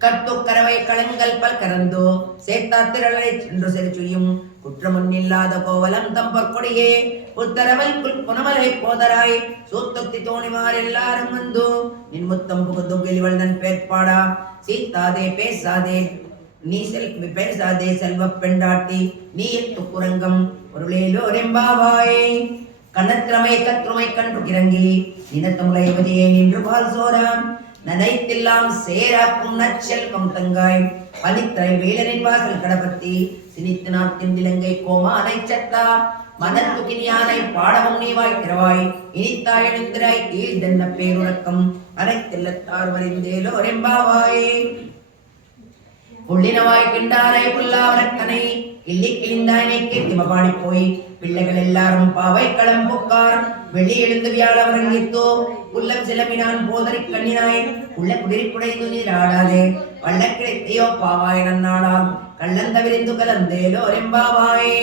கத்துக்கரவை களங்கள் பல் கறந்தோ சேத்தாத்திரளை சென்று செலுச்சுயும் குற்றமுன்னில்லாத கோவலம் தம்பற்கொடியே புத்தரவல் புனமலை போதராய் சூத்தத்தி தோணிவார் எல்லாரும் வந்து நின் முத்தம் புகுந்து வெளிவள்ளன் பேட்பாடா சீத்தாதே பேசாதே நீ பேசாதே செல்வ பெண்டாட்டி நீ எத்து குரங்கம் பொருளேலோரெம்பாவாயே கண்ணத்திரமை கற்றுமை கன்று கிறங்கி இனத்தமுலை பதியே நின்று பால் சோராம் நனைத்தெல்லாம் சேரா புன்னச்செல்வம் தங்காய் பனித்தரை வேலனின் வாசல் கடபத்தி சினித்து நாட்டின் இலங்கை கோமானை சத்தா மனத்துகினியானை பாடவும் நீவாய் திறவாய் இனித்தாய் எழுந்திராய் ஈழ்தென்ன பேருறக்கம் அனைத்தெல்லத்தார் வரிந்தேலோ ரெம்பாவாயே புள்ளினவாய் கிண்டாரை புல்லாவரக்கனை கிள்ளி கிழிந்தாயினை கேட்டிம பாடி போய் பிள்ளைகள் எல்லாரும் பாவை களம் பொக்கார் வெளி எழுந்து வியாழவரங்கித்தோ உள்ளம் சிலமினான் போதறி கண்ணினாய் உள்ள குடிரி குடைந்து நீராடாதே வள்ள கிடைத்தையோ பாவாய் நன்னாடாம் கள்ளந்த விரிந்து கலந்தேலோ ரெம்பாவாயே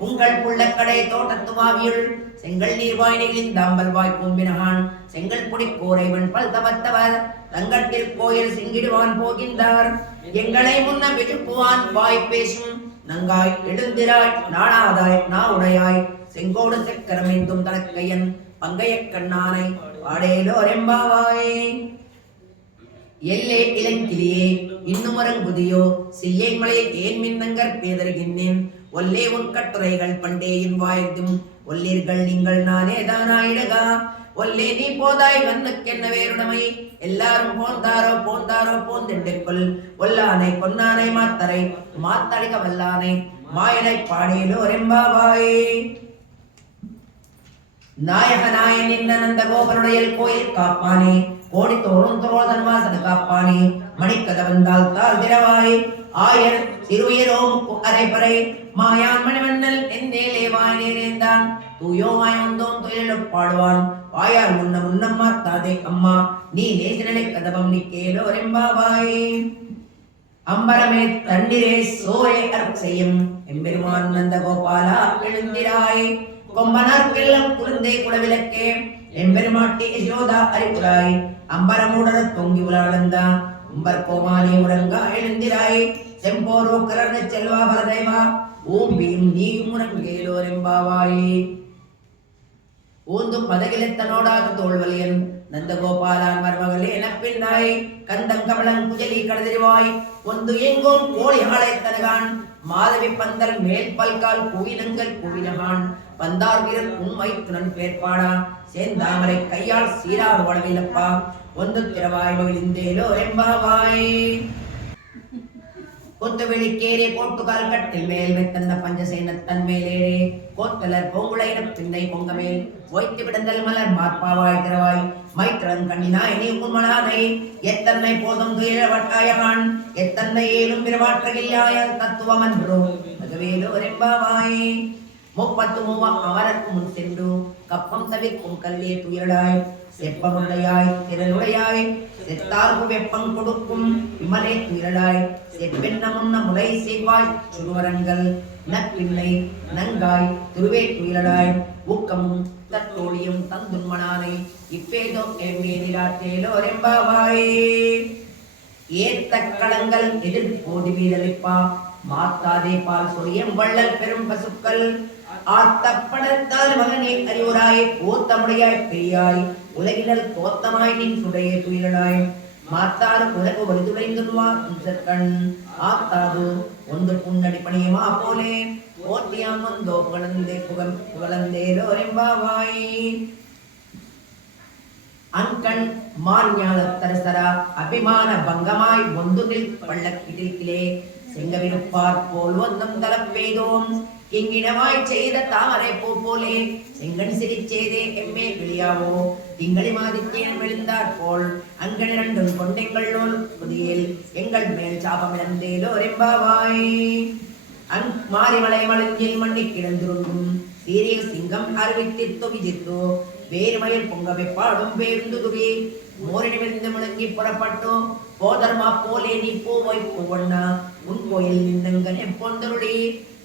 உங்கள் புள்ளக்கடை தோட்டத்துவாவியுள் செங்கல் நீர்வாய் நெகிழ்ந்தாம்பல் வாய் பூம்பினகான் செங்கல் குடி கோரைவன் பல் தவத்தவர் தங்கட்டிற்கோயில் சிங்கிடுவான் போகின்றார் எங்களை முன்ன விழுப்புவான் வாய் பேசும் நங்காய் எழுந்திராய் நாணாதாய் நா உடையாய் செங்கோடு செக்கரமைந்தும் தனக்கையன் பங்கைய கண்ணானை பாடேலோ ரெம்பாவாயே எல்லே இளங்கிளியே இன்னுமரங்குதியோ சில்லை மலையை ஏன் மின்னங்கர் பேதருகின்றேன் ஒல்லே உன் கட்டுரைகள் பண்டேயின் வாய்த்தும் ஒல்லீர்கள் நீங்கள் நானே தானாயிடகா ஒல்லே நீ போதாய் வன்னுக்கென்ன வேறுடமை எல்லாரும் போந்தாரோ போந்தெண்டுக்குள் ஒல்லானை கொன்னானை மாத்தரை மாத்தடிக வல்லானை மாயனை பாடேலோ ரெம்பாவாயே நாயகனாய நின்ன நந்த கோபனுடையல் கோயில் காப்பானே கோடி தோறும் துரோதன் வாசன காப்பானே மணிக்கத வந்தால் தால் திரவாய் ஆயர் சிறுயரோ அரைப்பறை மாயான் மணிவண்ணல் என்னேலே வாயினேந்தான் தூயோமாய் வந்தோம் துயிலும் பாடுவான் வாயார் முன்னம் மாத்தாதே அம்மா நீ நேசினலை கதபம் நிக்கேலோ ரெம்பாவாயே அம்பரமே தண்ணீரே சோரே அர்ச்சையும் எம்பெருமான் நந்த கோபாலா எழுந்திராய் கொம்பனார்க்கெல்லாம் குழந்தை குலவிளக்கே எம்பெருமாட்டி யசோதா அறிவுராய் அம்பரமுடர தொங்கி உலாளந்தா உம்பர் கோமானி உறங்கா எழுந்திராய் செம்போரோ கலர்ந்த செல்வா பலதேவா ஓம்பியும் நீ முறங்கேலோ ரெம்பாவாயே ஊந்தும் பதகிலத்தனோடாக தோல்வலியன் நந்தகோபாலான் மருமகளே எனப்பின்னாய் கந்தங்கமலன் குஜலி கடதிரிவாய் ஒன்று எங்கோம் கோழி ஆளை தனகான் மாதவி பந்தல் மேல் பல்கால் குவினங்கள் குவினகான் பந்தார் வீரன் உண்மை துணன் பேர்பாடா சேந்தாமரை கையால் சீராடு வளவிலப்பா ஒன்று திரவாய் மகிழ்ந்தேலோ ரெம்பாவாய் கொத்துவெளிக்கேரே கோட்டுகால் கட்டில் மேல் மெத்தந்த பஞ்சசேனத்தன் மேலேரே கோத்தலர் பொங்குளையின பின்னை பொங்கமேல் ஓய்த்து விடந்தல் மலர் மாற்பாவாய் திரவாய் மைத்திரன் கண்ணினாய் நீ உண்மனானை எத்தன்னை போதும் துயிலவட்டாயகான் எத்தன்னை ஏலும் பிறவாற்றகில்லாய தத்துவமன்றோ அதுவேலோ ரெம்பாவாய் 33 அவரற்கு முன் சென்று கப்பம் தவிர்க்கும் கல்லே துயிலாய் செப்பமுடையாய் திரளுடையாய் செத்தார்கு வெப்பம் கொடுக்கும் விமலே துயிலாய் செப்பென்ன முன்ன முளை செய்வாய் சுடுவரங்கள் நப்பிள்ளை நங்காய் துருவே துயிலாய் ஊக்கமும் தத்தோழியும் தந்துன்மனானை இப்பேதோ எம்மேனிலாற்றேலோ ரெம்பாவாயே ஏத்த களங்கள் எதிர்ப்போது வீரலிப்பா மாத்தாதே பால் சொரியம் வள்ளல் பெரும் பசுக்கள் ஆத்தப்படத்தால் மகனே அறிவுராய் ஓத்தமுடையாய் பெரியாய் உலகினல் தோத்தமாய் நின் சுடைய துயிலாய் மாத்தாறு உலகு வலிதுடைந்துவான் ஆத்தாது ஒன்று புன்னடி பணியமா போலே ஓட்டியாம் வந்தோ புகழந்தேலோ ரெம்பாவாய் அன்கண் மார்ஞால தரசரா அபிமான பங்கமாய் ஒந்துகில் பள்ளக்கிடிலே செங்கவிருப்பார் போல் ஒந்தம் தலப்பெய்தோம் இங்கிடமாய் செய்த தாமரை பூ போலே செங்கன் சிரிச்சேதே எம்மே கிளியாவோ திங்களி மாதித்தேன் விழுந்தாற் போல் அங்கள் இரண்டும் கொண்டெங்கள் நூல் புதியில் எங்கள் மேல் சாபமிழந்தேலோ ரெம்பாவாய் மாரிமலை மலஞ்சில் மண்ணி கிடந்துருண்டும் சீரியல் சிங்கம் அறிவித்தித்தோ விஜித்தோ வேறுமயில் பொங்கவை பாடும் பேருந்துதுவே மோரிடமிருந்து முழங்கி புறப்பட்டோ போதர்மா போலே நீ பூவை பூவண்ணா உன் கோயில் நின்றங்கன் எப்பொந்தருளி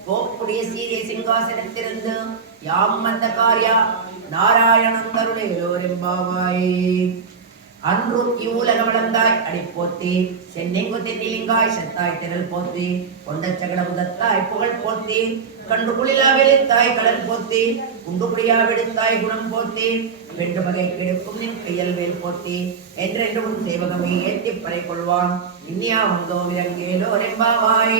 கோப்புடைய சீரிய சிங்காசனத்திலிருந்து யாம் வந்த காரியா நாராயணன் கருளேலோ ரெம்பாவாயே அன்று இவ்வுலக வளர்ந்தாய் அடிப்போத்தி சென்னெங்குத்தி திலிங்காய் செத்தாய் திரள் போத்தி கொண்ட சகட முதத்தாய் புகழ் போத்தி கண்டு குளிலா வெளித்தாய் கடல் போத்தி குண்டு குடியா வெடுத்தாய் குணம் போத்தி வென்று பகை கெடுக்கும் நின் கையல் வேல் போத்தி என்றென்று உன் சேவகமே ஏத்தி பறை கொள்வான் இன்னியா வந்தோம் இறங்கேலோ ரெம்பாவாய்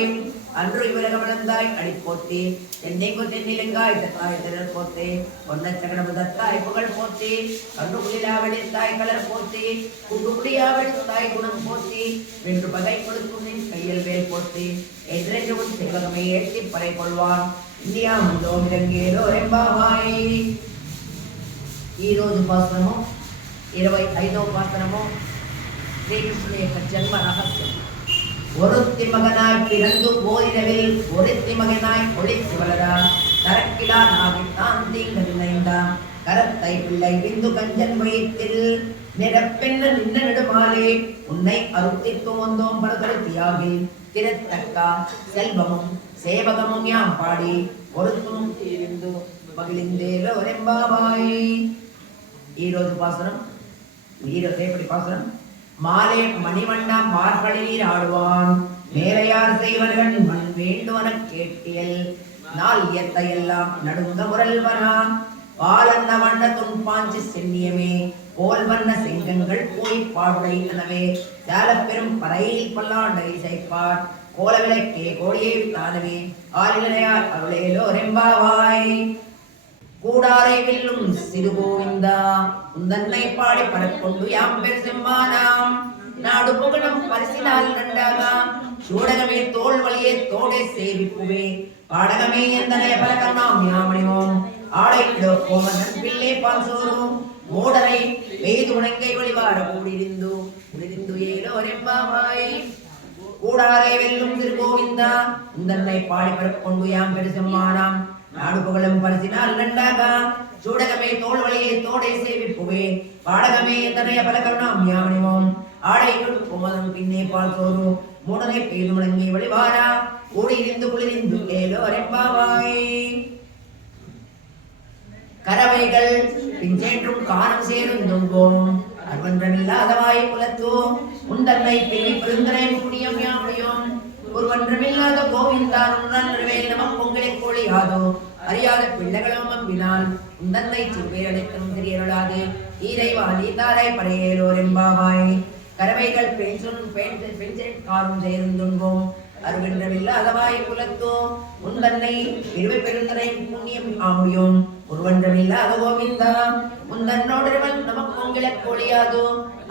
அன்று இவ்வுலக வளர்ந்தாய் அடிப்போத்தி சென்னெங்குத்தி திலிங்காய் செத்தாய் திரள் போத்தி கொண்ட சகட முதத்தாய் புகழ் போத்தி கண்டு குளிலா வெளுத்தாய் கடல் போத்தி குண்டு குடியா வெடுத்தாய் குணம் போத்தி வென்று பகை கொடுக்கும் நின் கையல் வேல் போத்தி என்றென்று உன் சேவகமே ஏற்றி பறை கொள்வான் இந்தியா வந்தோம் இறங்கேலோ ரெம்பாவாய். ఈరోజు పాసనము 25వ పాసనము శ్రీకృష్ణుని యొక్క జన్మ రహస్యం. ஒருத்தி மகனாய் பிறந்து ஓரிரவில் ஒருத்தி மகனாய் ஒளித்து வளரா கரக்கிலா நாவிட்டான் தீங்கனைந்தான் கரத்தை பிள்ளை விந்து கஞ்சன் வயிற்றில் நிறப்பெண்ண நின்ன நெடுமாலே உன்னை அருத்தித்து வந்தோம் பரதருத்தியாகில் திருத்தக்கா செல்வமும் சேவகமும் யாம் பாடி ஒருத்தும் தீர்ந்து மகிழ்ந்தேலோ ரெம்பாவாய். ఈరోజు పాసనం రేపటి పాసనం மாலே மணிவண்ணா மார்களில் ஆடுவான் மேலையார் செய்வர்கள் மண் வேண்டுவன கேட்டியல் நாள் எத்தையெல்லாம் நடுங்க முரல்வனா பாலன்ன வண்ண துன்பாஞ்சி சென்னியமே போல் வண்ண சிங்கங்கள் போய் பாடுடை எனவே சாலப்பெரும் பறையில் பல்லாண்டை செய்ப்பார் கோல விளக்கே கோடியே தானவே ஆளிலையார் அருளேலோ ரெம்பாவாய். கூடாரை வில்லும் சிறுகோவிந்தா உந்தன்னை பாடி பரக்கொண்டு யாம் பெரு செம்மானாம் நாடு புகழும் பரிசினால் நண்டாகாம் சூடகமே தோல் வழியே தோடை சேவிப்புவே பாடகமே எந்தனைய பலகனாம் யாமணிவோம் ஆடைக்கிடோ கோமதன் பிள்ளை பால்சோரும் மூடரை வெய்து உணங்கை வழிவார கூடிரிந்து உடிரிந்து ஏலோ ரெம்பாவாய். கூடாரை வெல்லும் திருகோவிந்தா உந்தன்னை பாடி பரக்கொண்டு யாம் பெரு செம்மானாம் நாடு புகழும் பரிசினால் நண்டாக சூடகமே தோல் வழியே தோடை சேவிப்புவே பாடகமே எத்தனைய பலகரணாம் யாமணிவோம் ஆடை கோமதம் பின்னே பால் சோறு மூடனை பெய்து முழங்கி வழிவாரா கூடி இருந்து குளிரிந்து ஏலோ ரெம்பாவாய். கரவைகள் பிஞ்சென்றும் காரம் சேருந்தும்போம் அர்வன்றமில்லாதவாய் குலத்தோ உந்தன்னை பிரி பெருந்தனை புண்ணியம் யாமுடியோம் ஒருவன்றமில்லாத கோவிந்தான் உன்னன்றுவேல் நமம் பொங்கலை கோழியாதோ அறியாத பிள்ளைகளும் அம்பினால் உந்தன்னை சிறுபேரடைக்கும் திரியருளாது ஈரைவாலி தாராய் படையேலோ ரெம்பாவாய். கரவைகள் பெஞ்சென் காரும் சேர்ந்துன்போம் அருவென்றமில்லாதவாய் குலத்தோ உந்தன்னை இருவை பெருந்தனை புண்ணியம் ஆமுடியோம் ஒருவன்றமில்லாத கோவிந்தா உந்தன்னோடவன் நமக்கு பொங்கலை கோழியாதோ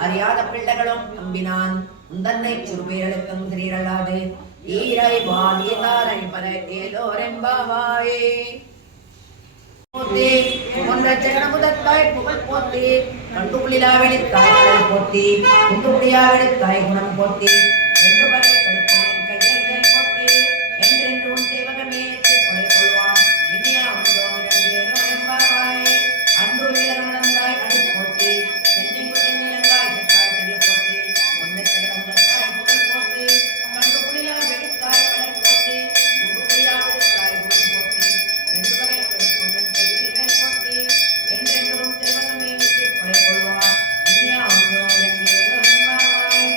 அறியாத பிள்ளைகளும் அம்பினான் உந்தன்னை சிறுபேரடைக்கும் திரியருளாது ஈரை வாலி தாரை படையேலோ ரெம்பாவாய். போத்தி ஒன்ற ஜெகனமுதத்தாய் புகழ் போத்தி கண்டு குளிலா வெளுத்தாய் கடல் போத்தி குண்டு குடியா வெளுத்தாய் குணம் போத்தி என்று பகை கடுப்பவன் கையல் வேல் போத்தி என்றென்று உன் சேவகமே ஏற்றி பறை கொள்வான் இனியா வந்தோம் இறங்கேலோ ரெம்பாவாய். அன்று வீரர் நடந்தாய் அடி போத்தி சென்னை நிலங்காய் செத்தாய் கடல் போத்தி ஒன்றை ஜெகனமுதத்தாய் புகழ் போத்தி கண்டு குளிலா வெளுத்தாய் கடல் போத்தி குண்டு குடியா வெளுத்தாய் குணம் போத்தி என்று பகை கடுப்பவன் கையில் வேல் போத்தி என்றென்று உன் சேவகமே ஏற்றி பறை கொள்வான் இனியா வந்தோம் இறங்கேலோ ரெம்பாவாய்.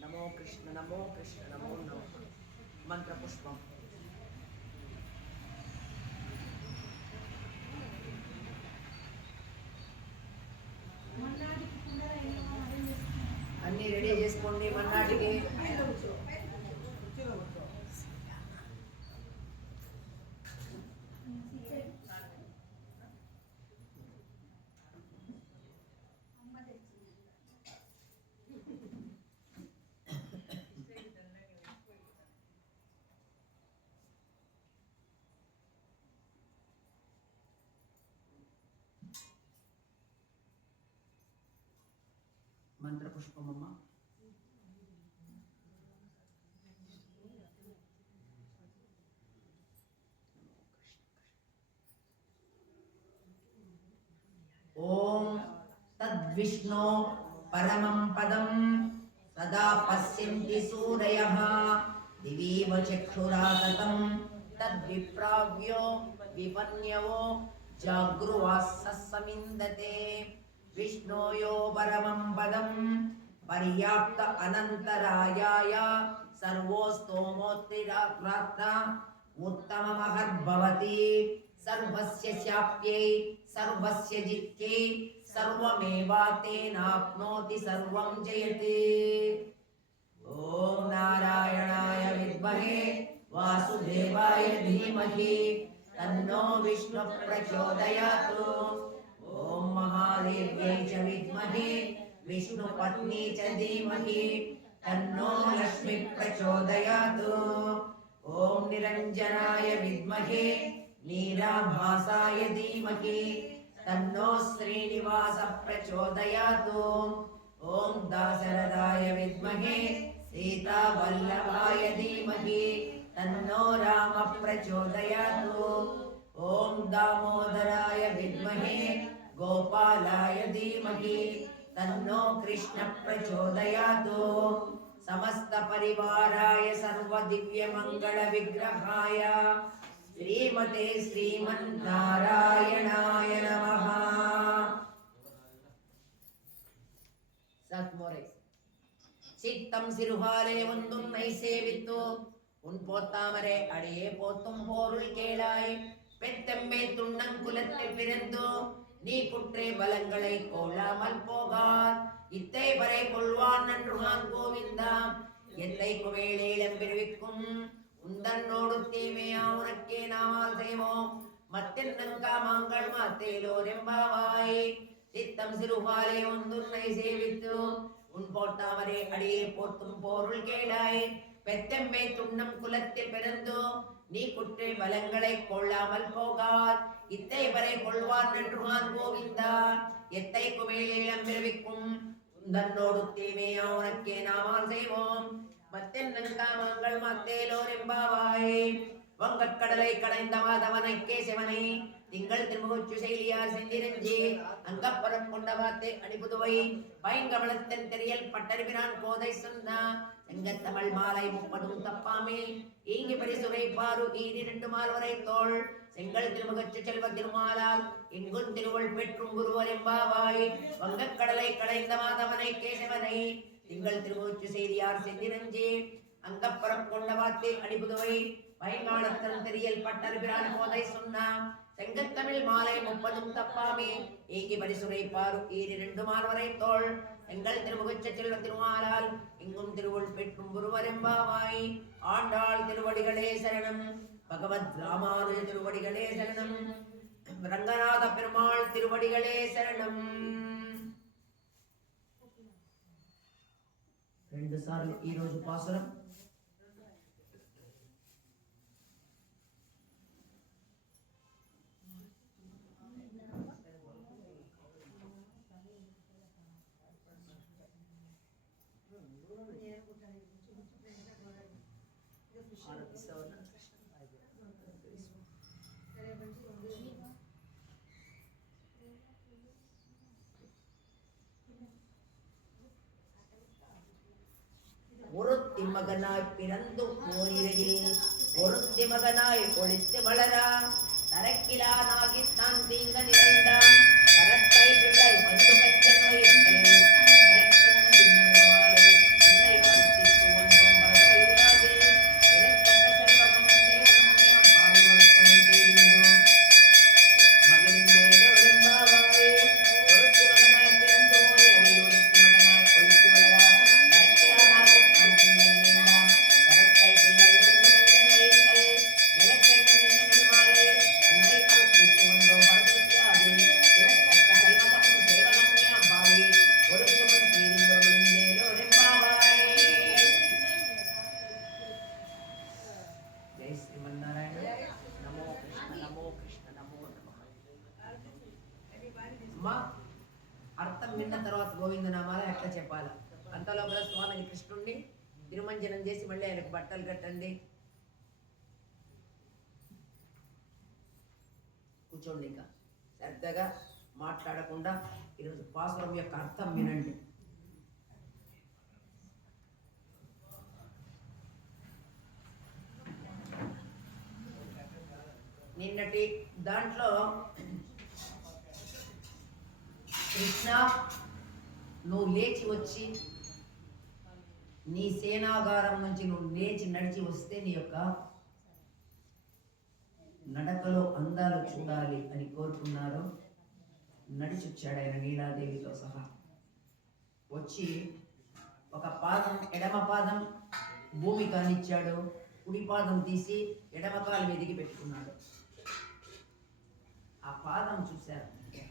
నమో కృష్ణ నమో నమః. మంత్ర పుష్పం. అన్ని రెడీ చేసుకోండి మన్నాటికి. మంత్రపుష్పమమ్మ. ఓం తద్విష్ణో పరమం పదం సదా పశ్యంతి సూరయః దివీవ చక్షురాతతం తద్విప్రావ్యో విపన్యవో జాగృవాస్సమిందతే. విష్ణోయో పరమం పదం పర్యాప్త అనంతరాయాయ సర్వోస్తోమోత్తిరాత్ర ఉత్తమమహర్భవతి. సర్వస్య శాప్యై సర్వస్య జిత్యై సర్వమేవాతేనాప్నోతి సర్వం జయతే. ఓం నారాయణాయ విద్మహే వాసుదేవాయ ధీమహి తన్నో విష్ణు ప్రచోదయాత్. ఓం మహాదేవ్యై చ విద్మహే విష్ణుపత్ని చ ధీమహి తన్నో లక్ష్మి ప్రచోదయాత్. ఓం నిరంజనాయ విద్మహే నీరాభాసాయ ధీమహి తన్నో శ్రీనివాస ప్రచోదయాత్. ఓం దాశరథాయ విద్మహే సీతావల్లభాయ ధీమహి తన్నో రామ ప్రచోదయాత్. ఓం దామోదరాయ విద్మహే గోపాలాయ ధీమహి తన్నో కృష్ణ ప్రచోదయాత్. సమస్త పరివారాయ సర్వ దివ్య మంగళ విగ్రహాయ శ్రీమతే శ్రీమన్నారాయణాయ నమః. சத்முறை சித்தம் சிறுகாலே வந்துன்னை சேவித்தோ உன் போத்தாமரே அடியே போத்தும் பொருள் கேளாய். பெத்தெம்மே துண்ணங்குலத்தில் பிறந்தோ நீ குற்றே பலங்களை கொள்ளாமல் போகார். இத்தை வரை கொள்வான் நன்றுகான் கோவிந்தா எத்தை குவேளேலம் பிரிவிக்கும் உந்தன்னோடு தீமையா உனக்கே நாமால் செய்வோம் மத்தென்னங்காமாங்கள் மாத்தேலோரெம்பாவாய். சித்தம் சிறுகாலே வந்துன்னை சேவித்து உன் போட்டாமரே அடியே போத்தும் பொருள் கேளாய். பெத்தெம்மை துண்ணம் குலத்தில் பிறந்தோ நீ குற்றே பலங்களை கொள்ளாமல் போகார். இத்தை வரை கொள்வார் நன்றுகான் கோவிந்தா எத்தை குவேளேலம் பிறவிக்கும் உந்தன்னோடு தீமையா உனக்கே நாமால் செய்வோம் மத்தென்னங்காமாங்கள் மாத்தேலோரெம்பாவாய். வங்கக்கடலை கடைந்த மாதவனை கேசவனை திங்கள் திருமுகச்சு செயலியார் செந்திரஞ்சி அங்கப்புறம் கொண்ட வார்த்தை அடிபுதுவை பைங்கமலத்தன் தெரியல் பட்டறிவினான் கோதை சொன்னா செங்கத்தமிழ் மாலை 30 தப்பாமே ஈங்கி பரிசுரை பாரு ஈரிரண்டு மால்வரை தோள் செங்கல் திருமுகச்சு செல்வ திருமாலால் எங்கும் திருவள் பெற்றும் குருவரெம்பாவாய். வங்கக்கடலை கடைந்த மாதவனை கேசவனை திங்கள் திருமுகச்சு செயலியார் செந்திரஞ்சி அங்கப்புறம் கொண்ட வார்த்தை அடிபுதுவை பைங்காலத்தன் தெரியல் பட்டறிவினான் கோதை சொன்னா செங்கத்தமிழ் மாலை 30 தப்பாமே ஏகி பரிசுரை பாரு ஈரிரண்டு மால்வரை தோள் எங்கள் திருமுகச்ச செல்வ திருமாலால் எங்கும் திருவுள் பெற்றும் குருவரெம்பாவாய். ஆண்டாள் திருவடிகளே சரணம். பகவத் ராமானுஜ திருவடிகளே சரணம். ரங்கநாத பெருமாள் திருவடிகளே சரணம். 2 సార్లు ఈ రోజు పాసురం. ஒருத்தி மகனாய் பிறந்து ஓரிரையில் ஒருத்தி மகனாய் ஒளித்து வளரா தரக்கிலானாகி தான் தீங்க நிறைந்தான் கரட்டை பிள்ளை வந்து பெற்ற நோயிற்று చెప్పాలి. అంతలోపల స్వామిని కృష్ణుణ్ణి తిరుమంజనం చేసి మళ్ళీ ఆయనకు బట్టలు కట్టండి. కూర్చోండి, ఇంకా శ్రద్ధగా మాట్లాడకుండా ఈరోజు పాసురం యొక్క అర్థం వినండి. నిన్నటి దాంట్లో కృష్ణ నువ్వు లేచి వచ్చి నీ సేనాగారం నుంచి నువ్వు లేచి నడిచి వస్తే నీ యొక్క నడకలో అందాలు చూడాలి అని కోరుకున్నారు. నడిచొచ్చాడు ఆయన నీలాదేవితో సహా. వచ్చి ఒక పాదం, ఎడమ పాదం భూమి కానిచ్చాడు, కుడి పాదం తీసి ఎడమ కాలు మీదికి పెట్టుకున్నాడు. ఆ పాదం చూశారు,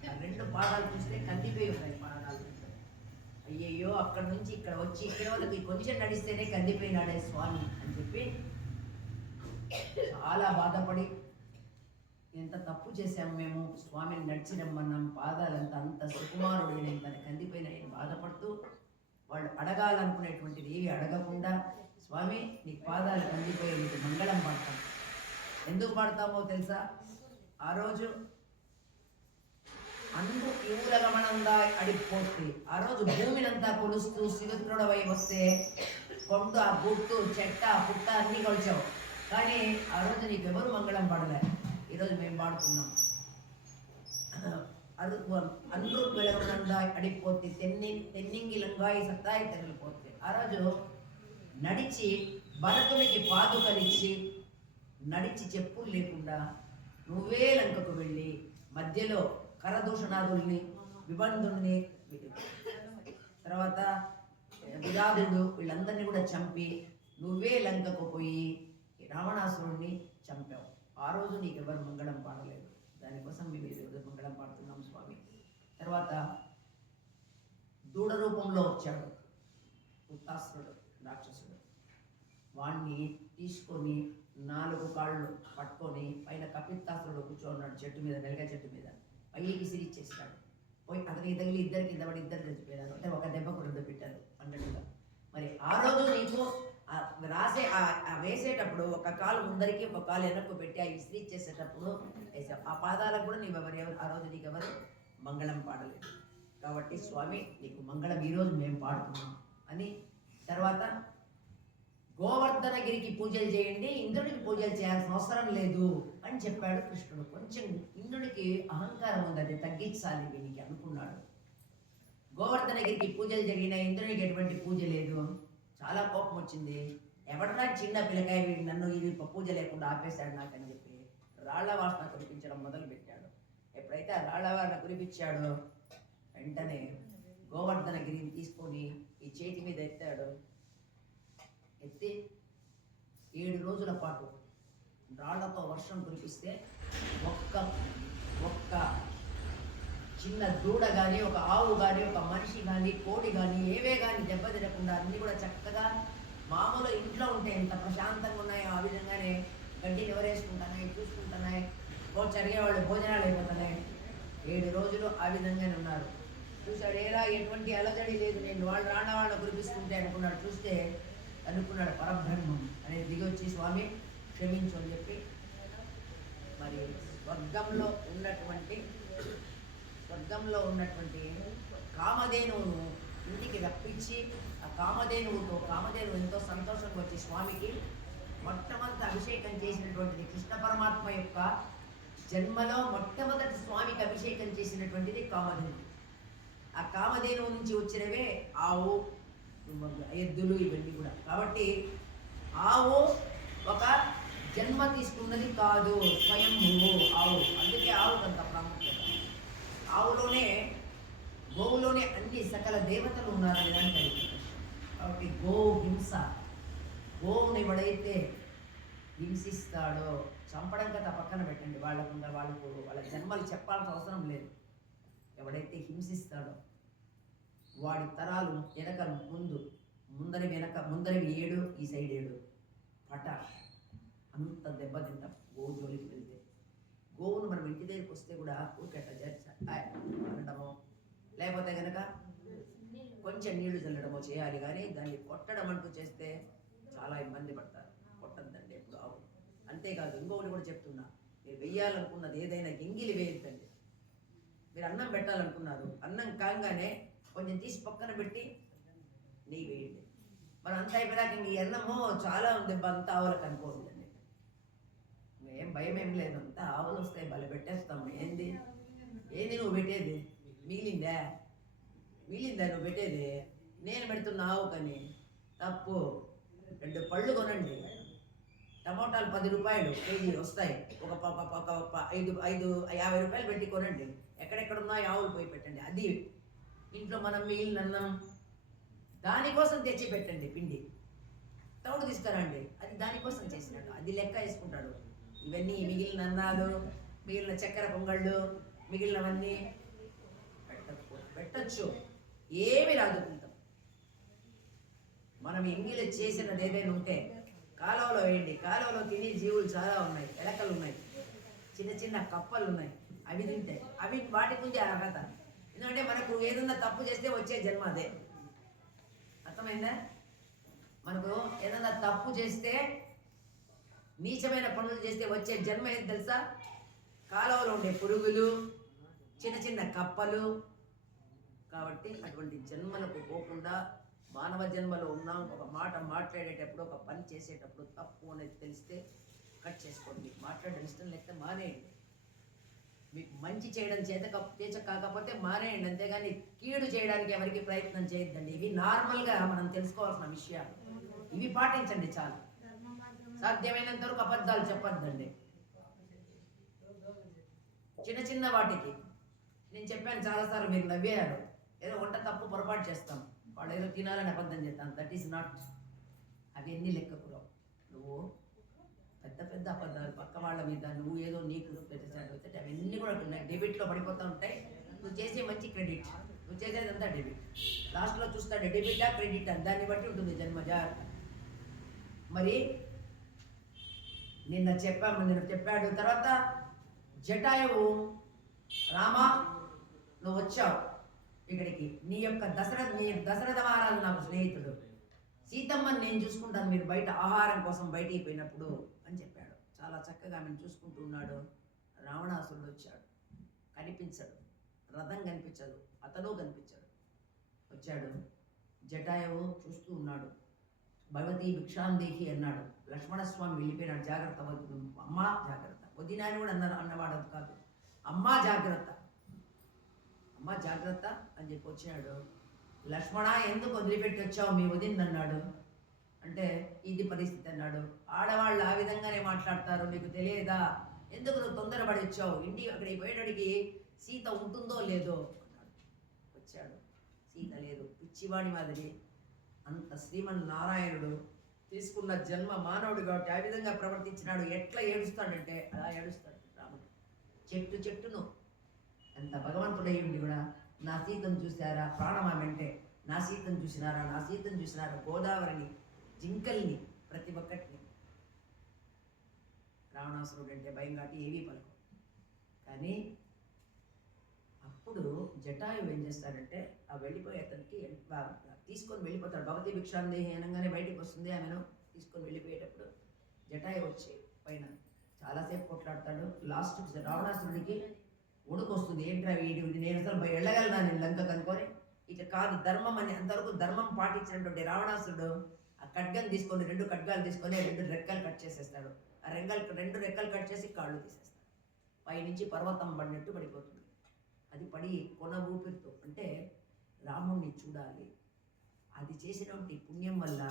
ఆ రెండు పాదాలు చూస్తే కందిపోయి ఉన్నాయి పాదాలు. అయ్యయ్యో, అక్కడి నుంచి ఇక్కడ వచ్చి ఇక్కడ వాళ్ళకి కొంచెం నడిస్తేనే కందిపోయినాడే స్వామి అని చెప్పి చాలా బాధపడి, ఎంత తప్పు చేశాము మేము, స్వామిని నడిచి రమ్మన్నాం, పాదాలంతా అంత సుకుమారుడు ఇంత కందిపోయిన బాధపడుతూ వాళ్ళు అడగాలనుకునేటువంటిది ఏవి అడగకుండా, స్వామి నీ పాదాలు కందిపోయి నీకు మంగళం పాడతాం. ఎందుకు పాడతామో తెలుసా? ఆ రోజు అందు ఇవులగమనంగా అడిగిపోతే, ఆ రోజు భూమినంతా కొలుస్తూ శివత్రుడవై వస్తే కొండ, గుట్టు, చెట్ట, పుట్ట అన్నీ కొలిచావు, కానీ ఆ రోజు నీకు ఎవరు మంగళం పాడలే. ఈరోజు మేము పాడుతున్నాం. అందు విలగమనంగా అడిగిపోతే తెన్నింగిలంగాయి సత్తాయి తెరలిపోతే, ఆ రోజు నడిచి భరతునికి పాదుకలిచ్చి నడిచి చెప్పులు లేకుండా నువ్వే లంకకు వెళ్ళి మధ్యలో కరదూషణాదుల్ని, విబంధుల్ని, తర్వాత విరాధుడు వీళ్ళందరినీ కూడా చంపి నువ్వే లంకకు పోయి రావణాసురుణ్ణి చంపావు. ఆ రోజు నీకు ఎవరు మంగళం పాడలేదు. దానికోసం మేము ఈరోజు మంగళం పాడుతున్నాం స్వామి. తర్వాత దూడ రూపంలో వచ్చాడు ఉత్తాసురుడు, రాక్షసుడు. వాణ్ణి తీసుకొని 4 కాళ్ళు పట్టుకొని పైన కపిత్తాసురుడు కూర్చోన్నాడు చెట్టు మీద, వెలగ చెట్టు మీద. పైకి సిరిచ్చేస్తాడు. పోయి అతనికి తగిలి ఇద్దరు కింద పడి ఇద్దరు చచ్చిపోయారు. అంటే ఒక దెబ్బకు 2 పెట్టారు అన్నట్టుగా. మరి ఆ రోజు నీకు వేసేటప్పుడు ఒక కాలు ముందరికి ఒక కాలు వెనక్కు పెట్టి ఆ ఇస్త్రీ చేసేటప్పుడు వేసావు. ఆ పాదాలకు కూడా ఎవరు ఆ రోజు నీకెవరు మంగళం పాడలేదు. కాబట్టి స్వామి నీకు మంగళం ఈరోజు మేము పాడుతున్నాం అని. తర్వాత గోవర్ధనగిరికి పూజలు చేయండి, ఇంద్రుడికి పూజలు చేయాల్సిన అవసరం లేదు అని చెప్పాడు కృష్ణుడు. కొంచెం ఇంద్రుడికి అహంకారం ఉంది, అది తగ్గించాలి వీనికి అనుకున్నాడు. గోవర్ధనగిరికి పూజలు జరిగిన ఇంద్రుడికి ఎటువంటి పూజ లేదు. చాలా కోపం వచ్చింది. ఎవడన్నా చిన్న పిల్లకాయ వీడి నన్ను ఇది పూజ లేకుండా ఆపేశాడు నాకని చెప్పి రాళ్ల వాసన కురిపించడం మొదలు పెట్టాడు. ఎప్పుడైతే ఆ రాళ్ల వాసన కురిపించాడో వెంటనే గోవర్ధనగిరిని తీసుకొని ఈ చేతి మీద ఎత్తాడు. ఎత్తి 7 రోజుల పాటు రాళ్లతో వర్షం కురిపిస్తే ఒక్క చిన్న దూడ కానీ, ఒక ఆవు కానీ, ఒక మనిషి కానీ, కోడి కానీ, ఏవే కానీ దెబ్బ తినకుండా అన్నీ కూడా చక్కగా మామూలు ఇంట్లో ఉంటే ఎంత ప్రశాంతంగా ఉన్నాయో ఆ విధంగానే గడ్డిని ఎవరేసుకుంటున్నాయి, చూసుకుంటున్నాయి, చదివేవాళ్ళు భోజనాలు అయిపోతున్నాయి. 7 రోజులు ఆ విధంగానే ఉన్నారు. చూశాడు, ఏరా ఎటువంటి అలజడి లేదు, నేను వాళ్ళు రాళ్ళ కురిపిస్తుంటే అనుకున్నాడు. చూస్తే అనుకున్నాడు పరబ్రహ్మం అనేది దిగొచ్చి స్వామి క్షమించు అని చెప్పి మరి స్వర్గంలో ఉన్నటువంటి కామధేనువును ఇంటికి రప్పించి ఆ కామధేనువు ఎంతో సంతోషంగా వచ్చి స్వామికి మొట్టమొదటి అభిషేకం చేసినటువంటిది. కృష్ణ పరమాత్మ యొక్క జన్మలో మొట్టమొదటి స్వామికి అభిషేకం చేసినటువంటిది కామధేను. ఆ కామధేనువు నుంచి వచ్చినవే ఆవు, ఎద్దులు, ఇవన్నీ కూడా. కాబట్టి ఆవు ఒక జన్మ తీసుకున్నది కాదు, స్వయంభువు ఆవు. అందుకే ఆవుకు అంత ప్రాముఖ్యత. గోవులోనే అన్ని సకల దేవతలు ఉన్నారని దానికి అడిగింది. కాబట్టి గోవు హింస, గోవుని ఎవడైతే హింసిస్తాడో చంపడం కదా పక్కన పెట్టండి, వాళ్ళ జన్మలు చెప్పాల్సిన అవసరం లేదు. ఎవడైతే హింసిస్తాడో వాడి తరాలు వెనక ముందరివి 7, ఈ సైడ్ 7 పట అంత దెబ్బతింటాం గోవు జోలికి వెళ్తే. గోవును మనం ఇంటి దగ్గరికి వస్తే కూడా ఊరికట్లా అనడము, లేకపోతే కనుక కొంచెం నీళ్లు చల్లడమో చేయాలి, కానీ దాన్ని కొట్టడం అంటూ చేస్తే చాలా ఇబ్బంది పడతారు. కొట్టద్దండి ఎప్పుడు ఆవు. అంతేకాదు ఇంకొకటి కూడా చెప్తున్నా, మీరు వెయ్యాలనుకున్నది ఏదైనా ఎంగిలి వేయద్దండి. మీరు అన్నం పెట్టాలనుకున్నారు, అన్నం కాగానే కొంచెం తీసి పక్కన పెట్టి నెయ్యి వేయండి. మనం అంతా అయిపోయాక ఇంక ఈ అన్నము చాలా ఉంది అంతా ఆవులకు అనుకోవద్దండి. ఏం భయం ఏం లేదు, అంతా ఆవులు వస్తాయి, బలి పెట్టేస్తాము. ఏంది నువ్వు పెట్టేది? మిగిలిందా నువ్వు పెట్టేది? నేను పెడుతున్న ఆవుకని తప్పు. 2 పళ్ళు కొనండి, టమోటాలు 10 రూపాయలు కేజీ వస్తాయి. ఒక 50 రూపాయలు పెట్టి కొనండి. ఎక్కడెక్కడ ఉన్నాయో ఆవులు పోయి పెట్టండి. అది ఇంట్లో మనం మిగిలిన అన్నం దానికోసం తెచ్చి పెట్టండి. పిండి తౌడు తీసుకురండి, అది దానికోసం చేసినట్టు అది లెక్క వేసుకుంటాడు. ఇవన్నీ మిగిలిన అన్నాలు, మిగిలిన చక్కెర పొంగళ్ళు, మిగిలినవన్నీ పెట్టచ్చు, ఏమి రాదు. ఫలితం మనం ఎంగిలి చేసినది ఏదైనా ఉంటే కాలువలో వేయండి. కాలువలో తినే జీవులు చాలా ఉన్నాయి, ఎలకలు ఉన్నాయి, చిన్న చిన్న కప్పలు ఉన్నాయి. అవి తింటే అవి వాటికి ఉంది అర్హత. ఎందుకంటే మనకు ఏదన్నా తప్పు చేస్తే వచ్చే జన్మ అదే. అర్థమైందా? మనకు ఏదన్నా తప్పు చేస్తే, నీచమైన పనులు చేస్తే వచ్చే జన్మ ఏది తెలుసా? కాలువలో ఉండే పురుగులు, చిన్న చిన్న కప్పలు. కాబట్టి అటువంటి జన్మలకు పోకుండా మానవ జన్మలో ఉన్నాం. ఒక మాట మాట్లాడేటప్పుడు, ఒక పని చేసేటప్పుడు తప్పు అనేది తెలిస్తే కట్ చేసుకోండి. మాట్లాడడం ఇష్టం లేకపోతే మానేయండి. మీకు మంచి చేయడం చేత కాకపోతే మానేయండి, అంతేగాని కీడు చేయడానికి ఎవరికి ప్రయత్నం చేయొద్దండి. ఇవి నార్మల్గా మనం తెలుసుకోవాల్సిన విషయాలు, ఇవి పాటించండి చాలు. సాధ్యమైనంత వరకు అబద్ధాలు చెప్పొద్దండి. చిన్న చిన్న వాటికి నేను చెప్పాను చాలాసార్లు, మీరు నవ్వారు. ఏదో వంట తప్పు పొరపాటు చేస్తాం, వాళ్ళు ఏదో తినాలని అబద్ధం చేస్తాం. That is not. అవి ఎన్ని లెక్కకు రావు. నువ్వు పెద్ద పెద్ద అబద్ధాలు పక్క వాళ్ళ మీద, నువ్వు ఏదో నీకు పెట్టేసాడు, అవన్నీ కూడా డెబిట్లో పడిపోతూ ఉంటాయి. నువ్వు చేసే మంచి క్రెడిట్, నువ్వు చేసేదంతా డెబిట్. లాస్ట్లో చూస్తాడు డెబిటా క్రెడిటా, దాన్ని బట్టి ఉంటుంది జన్మ. జాగ్రత్త. మరి నిన్న చెప్పాడు. తర్వాత జటాయువు, రామా నువ్వు వచ్చావు ఇక్కడికి, నీ దశరథ మహారాజు నాకు స్నేహితుడు, సీతమ్మని నేను చూసుకుంటాను, మీరు బయట ఆహారం కోసం బయటికి పోయినప్పుడు అని చెప్పాడు. చాలా చక్కగా ఆమెను చూసుకుంటూ ఉన్నాడు. రావణాసురుడు వచ్చాడు, కనిపించాడు, రథం కనిపించదు, అతను కనిపించాడు. వచ్చాడు, జటాయువు చూస్తూ ఉన్నాడు. భగవతి భిక్షాందేహి అన్నాడు. లక్ష్మణస్వామి వెళ్ళిపోయినాడు. జాగ్రత్త, అమ్మా జాగ్రత్త. వదినాని కూడా అన్నవాడు కాదు, అమ్మా జాగ్రత్త, అమ్మ జాగ్రత్త అని చెప్పి వచ్చాడు. లక్ష్మణ ఎందుకు వదిలిపెట్టి వచ్చావు మీ వదిన అన్నాడు. అంటే ఇది పరిస్థితి అన్నాడు. ఆడవాళ్ళు ఆ విధంగానే మాట్లాడతారు, నీకు తెలియదా? ఎందుకు నువ్వు తొందరపడి వచ్చావు? ఇంటికి అక్కడికి పోయేటడికి సీత ఉంటుందో లేదో అన్నాడు. వచ్చాడు, సీత లేదు. పిచ్చివాడి మాదిరి. అంత శ్రీమన్నారాయణుడు తీసుకున్న జన్మ మానవుడు కాబట్టి ఆ విధంగా ప్రవర్తించినాడు. ఎట్లా ఏడుస్తాడంటే అలా ఏడుస్తాడు రాముడు. చెట్టును ఎంత భగవంతుడై ఉండి కూడా నా సీతను చూసారా, ప్రాణమామంటే నా సీతను చూసినారా, గోదావరిని, జింకల్ని, ప్రతి ఒక్కటిని. రావణాసురుడు అంటే భయం కాటి ఏవీ పలుకు. కానీ అప్పుడు జటాయువు ఏం చేస్తాడంటే ఆ వెళ్ళిపోయే అతనికి తీసుకొని వెళ్ళిపోతాడు. భగవతి భిక్షాందేహి అనగానే బయటికి వస్తుంది. ఆమెను తీసుకొని వెళ్ళిపోయేటప్పుడు జటాయువు వచ్చి పైన చాలాసేపు కొట్లాడతాడు. లాస్ట్ రావణాసురుడికి ఉడుకు వస్తుంది. ఏంట్రా వీడి, నేను అసలు వెళ్ళగలనా నేను లంకకు అనుకొని, ఇక కాదు ధర్మం అని. అంతవరకు ధర్మం పాటించినటువంటి రావణాసురుడు ఆ ఖడ్గం తీసుకొని, 2 ఖడ్గాలు తీసుకొని 2 రెక్కలు కట్ చేసేస్తాడు. ఆ 2 రెక్కలు కట్ చేసి కాళ్ళు తీసేస్తాడు. పైనుంచి పర్వతం పడినట్టు పడిపోతుంది. అది పడి కొన ఊపిరితో, అంటే రాముణ్ణి చూడాలి. అది చేసినటువంటి పుణ్యం వల్ల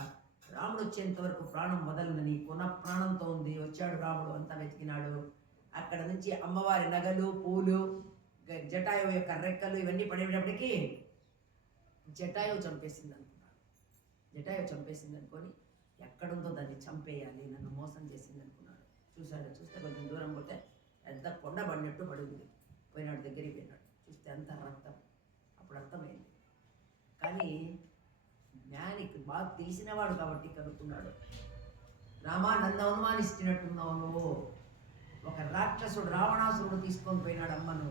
రాముడు వచ్చేంత వరకు ప్రాణం వదలనని కొన ప్రాణంతో ఉంది. వచ్చాడు రాముడు, అంతా వెతికినాడు. అక్కడ నుంచి అమ్మవారి నగలు, పూలు, జటాయువు యొక్క రెక్కలు ఇవన్నీ పడేటప్పటికీ జటాయువు చంపేసింది అనుకున్నాడు. జటాయువు చంపేసింది అనుకొని ఎక్కడుందో దాన్ని చంపేయాలి, నన్ను మోసం చేసింది అనుకున్నాడు. చూస్తే కొంచెం దూరం పోతే ఎంత కొండ పడినట్టు పడింది. పోయినాడు, దగ్గరికి పోయినాడు. చూస్తే అంత రక్తం. అప్పుడు అర్థమైంది. కానీ జ్ఞానికి బాగా తెలిసినవాడు కాబట్టి కనుక్కున్నాడు. రామా, నన్ను అవమానిస్తున్నట్టున్నావు నువ్వు. ఒక రాక్షసుడు రావణాసురుడు తీసుకొని పోయినాడు అమ్మను.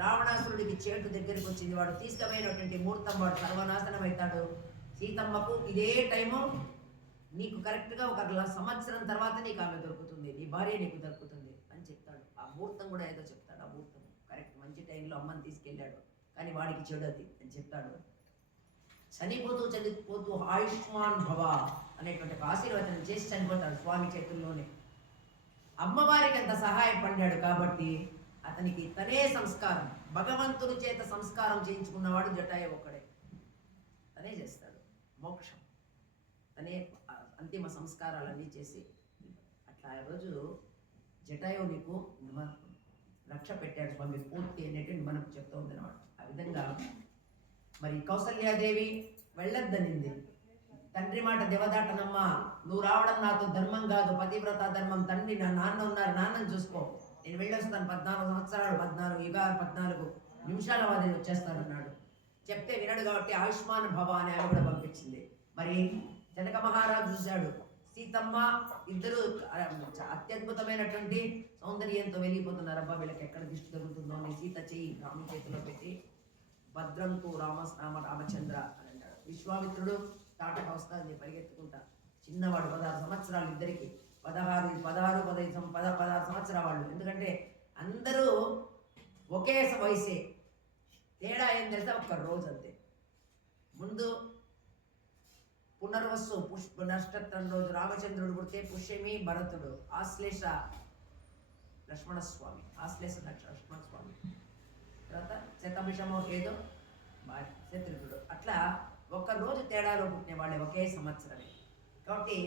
రావణాసురుడికి చేటు దగ్గరికి వచ్చింది. వాడు తీసుకుపోయినటువంటి ముహూర్తం వాడు సర్వనాశనం అవుతాడు. సీతమ్మకు ఇదే టైము నీకు కరెక్ట్గా ఒక సంవత్సరం తర్వాత నీకు ఆమె దొరుకుతుంది, నీ భార్య నీకు దొరుకుతుంది అని చెప్తాడు. ఆ ముహూర్తం కూడా ఏదో చెప్తాడు. ఆ ముహూర్తం కరెక్ట్ మంచి టైంలో అమ్మని తీసుకెళ్ళాడు, కానీ వాడికి చెడది అని చెప్తాడు. చనిపోతూ ఆయుష్మాన్ భవ అనేటువంటి ఒక ఆశీర్వచనం చేసి చనిపోతాడు స్వామి చేతుల్లోనే. అమ్మవారికి అంత సహాయపడ్డాడు కాబట్టి అతనికి తనే సంస్కారం, భగవంతుని చేత సంస్కారం చేయించుకున్నవాడు జటాయు ఒక్కడే. తనే చేస్తాడు మోక్షం, తనే అంతిమ సంస్కారాలన్నీ చేసి. అట్లా ఆ రోజు జటాయు నీకు రక్ష పెట్టాడు స్వామి పూర్తి అనేటువంటి మనకు చెప్తూ ఉంది అన్నమాట. ఆ విధంగా మరి కౌసల్యాదేవి వెళ్ళొద్దనింది. తండ్రి మాట దేవదాటనమ్మా, నువ్వు రావడం నాతో ధర్మం కాదు, పతివ్రత ధర్మం. తండ్రి నా నాన్న ఉన్నారు, నాన్నని చూసుకో, నేను వెళ్ళొస్తాను. 14 సంవత్సరాలు 14 యుగాలు 14 నిమిషాల వాదిని వచ్చేస్తానన్నాడు. చెప్తే వినడు కాబట్టి ఆయుష్మాన్ భవ అని ఆమె కూడా పంపించింది. మరి జనక మహారాజు చూశాడు, సీతమ్మ ఇద్దరు అత్యద్భుతమైనటువంటి సౌందర్యంతో వెలిగిపోతున్నారు. అబ్బా వీళ్ళకి ఎక్కడ దిష్టి తగులుతుందో అని సీత చెయ్యి రాము చేతిలో పెట్టి భద్రంతో రామచంద్ర అని అంటాడు. విశ్వామిత్రుడు తాటక వస్తాన్ని పరిగెత్తుకుంటా, చిన్నవాడు 16 సంవత్సరాలు, ఇద్దరికి 16 సంవత్సరాల వాళ్ళు. ఎందుకంటే అందరూ ఒకే వయసే, తేడా ఏం తెలిస్తే ఒక్క రోజు అంతే. ముందు పునర్వసు నక్షత్రం రోజు రామచంద్రుడు పుడితే పుష్యమి భరతుడు, ఆశ్లేష లక్ష్మణస్వామి, ఆశ్లేష లక్ష్మణస్వామి, తర్వాత శతభిషమో ఏదో శత్రుఘ్నుడు. అట్లా ఒక్క రోజు తేడాలో పుట్టిన వాళ్ళే, ఒకే సంవత్సరమే. కాబట్టి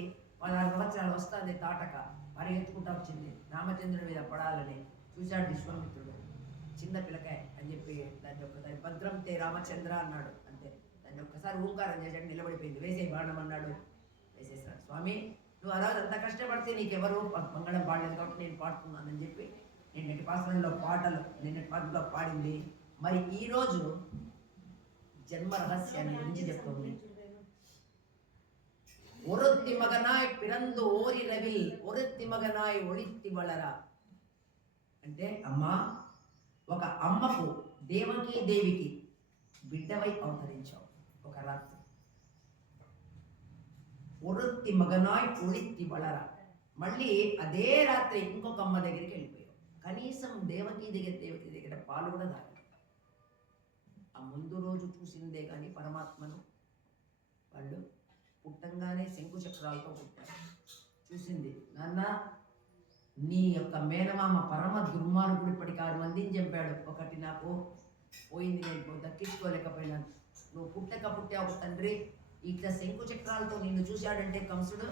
16 సంవత్సరాలు వస్తుంది తాటక, పరిగెత్తుకుంటా వచ్చింది రామచంద్రుడి మీద పడాలని. చూశాడు విశ్వామిత్రుడు, చిన్న పిల్లకాయ అని చెప్పి దాని భద్రం తే రామచంద్ర అన్నాడు. అంతే, దాన్ని ఒక్కసారి ఓంకారం చేశాడు, నిలబడిపోయింది. వేసే బాణం అన్నాడు, వేసేసాడు. స్వామి నువ్వు ఆ రోజు అంత కష్టపడితే నీకెవరు మంగళం పాడలేదు కాబట్టి నేను పాడుతున్నానని చెప్పి నిన్నటి పాసనంలో నిన్నటి పాటలో పాడింది. మరి ఈరోజు జన్మ రహస్యాన్ని గురించి చెప్తుంది. ఒరొత్తి మగనాయ్ పిరందు ఓరి రవిల్ ఒరొత్తి మగనాయ్ ఒళిత్తి వళరా అంటే అమ్మా, ఒక అమ్మకు దేవకీ దేవికి బిడ్డవై అవతరించావు ఒక రాత్రి. ఒరొత్తి మగనాయ్ ఒళిత్తి వళరా, మళ్ళీ అదే రాత్రి ఇంకొక అమ్మ దగ్గరికి వెళ్ళిపోయావు. కనీసం దేవకీ దగ్గర పాలు కూడా తాగాలి. ఆ ముందు రోజు చూసిందే కానీ పరమాత్మను వాళ్ళు పుట్టంగానే శంకు చక్రాలతో పుట్టారు. చూసింది, నాన్న నీ యొక్క మేనమామ పరమ దుర్మార్గుడు ఇప్పటికి 6 మందిని చంపాడు, ఒకటి నాకు పోయింది, నేను దక్కించుకోలేకపోయినాను. నువ్వు పుట్టే ఒక తండ్రి ఇట్లా శంకు చక్రాలతో నిన్ను చూశాడంటే కంసుడు